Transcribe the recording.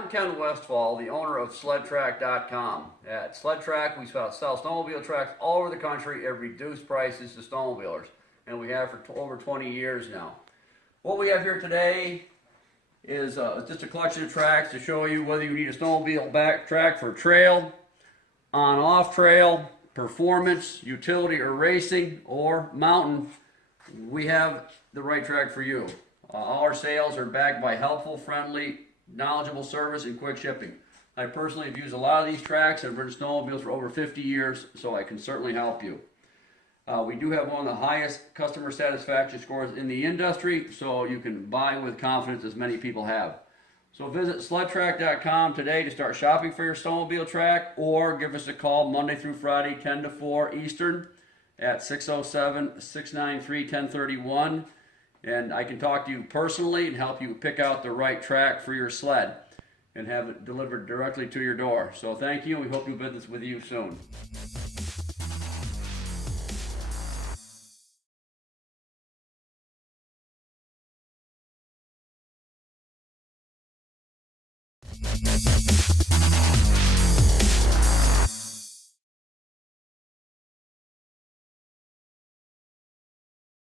I'm Ken Westfall, the owner of SledTrack.com. At SledTrack, we sell snowmobile tracks all over the country at reduced prices to snowmobilers, and we have for over 20 years now. What we have here today is just a collection of tracks to show you whether you need a snowmobile back track for trail, on-off trail, performance, utility or racing, or mountain. We have the right track for you. All our sales are backed by helpful, friendly, knowledgeable service and quick shipping. I personally have used a lot of these tracks. I've ridden snowmobiles for over 50 years, so I can certainly help you. We do have one of the highest customer satisfaction scores in the industry, so you can buy with confidence as many people have. So visit SledTrack.com today to start shopping for your snowmobile track, or give us a call Monday through Friday, 10 to 4 Eastern at 607-693-1031. And I can talk to you personally and help you pick out the right track for your sled and have it delivered directly to your door. So thank you, and we hope to visit with you soon.